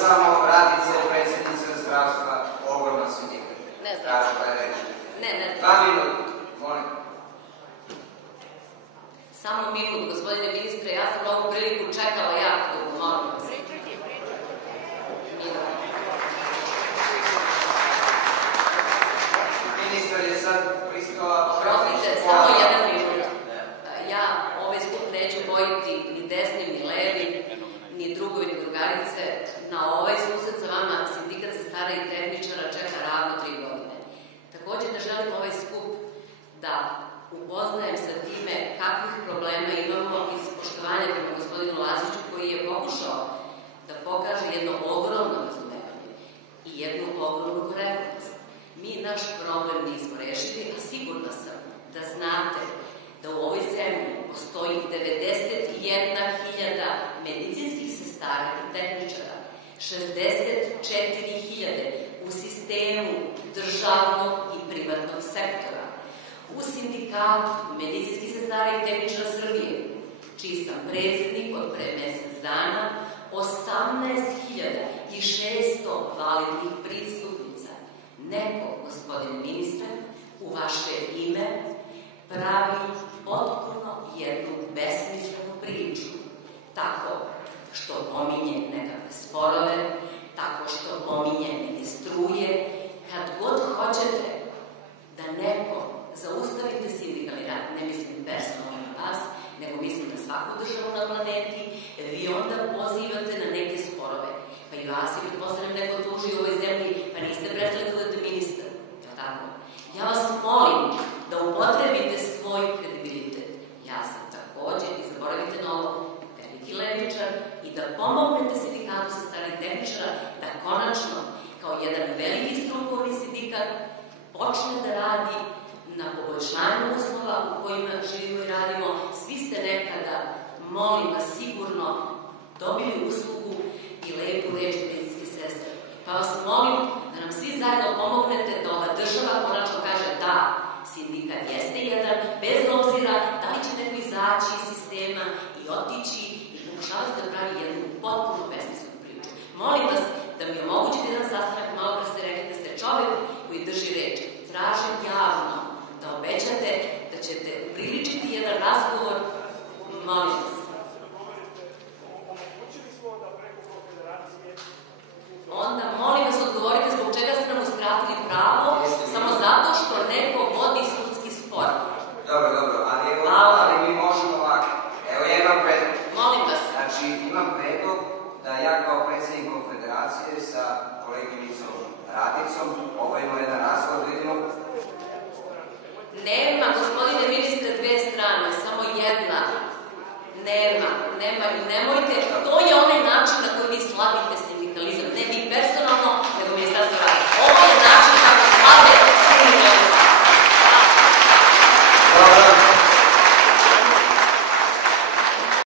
Samo Radice, predsjednica zdravstva, ogromna sindikat. Ne znam. Tražu da je reći. Ne. 2 minuta, molim. Samo minut, gospodine ministre, ja sam ovu priliku čekala jako dugo, molim vas. Ministar je sad pristala... Profite, samo 1 minut. Ja ovaj skup neću bojiti ni desnim, ni levim, ni drugovi, ni drugarice. Na ovaj susret sa vama sindikat sestara i tehničara čeka ravno 3 godine. Također ne želim ovaj skup da upoznajem sa time kakvih problema imamo iz poštovanja prema gospodinu Laziću, koji je pokušao da pokaže jedno ogromno razumevanje i jednu ogromnu korektnost. Mi naš problem nismo rešili, a sigurna sam da znate da u ovoj zemlji postoji 91.000 medicinskih sestara i tehničara, 64.000 u sistemu državnog i privatnog sektora, u sindikatu medicinskih sestara i tehničara Srbije, čiji sam predsjednik od pre mesec dana, 18.600 validnih pristupnica. Neko, gospodine ministre, u vaše ime pravi potpuno jednu besmislenu priču, tako što pominje nekakve sporove, tako što pominje neke struje. Kad god hoćete da neko zaustavite sindikalni rad, ne mislim personalno na vas, nego mislim na svaku državu na planeti, vi onda pozivate na neke sporove. Pa i vas je pretpostavljam neko tuži u ovoj zemlji, pa niste prestali da budete ministar. Tako? Ja vas molim da upotrebite svoj kredibilitet. Ja sam također, i zaboravite na ovo, veliki levičar, i da pomognete sindikatu sestara i tehničara da konačno, kao jedan veliki strukovni sindikat, počne da radi na poboljšanju uslova u kojima živimo i radimo. Svi ste nekada, molim vas sigurno, dobili uslugu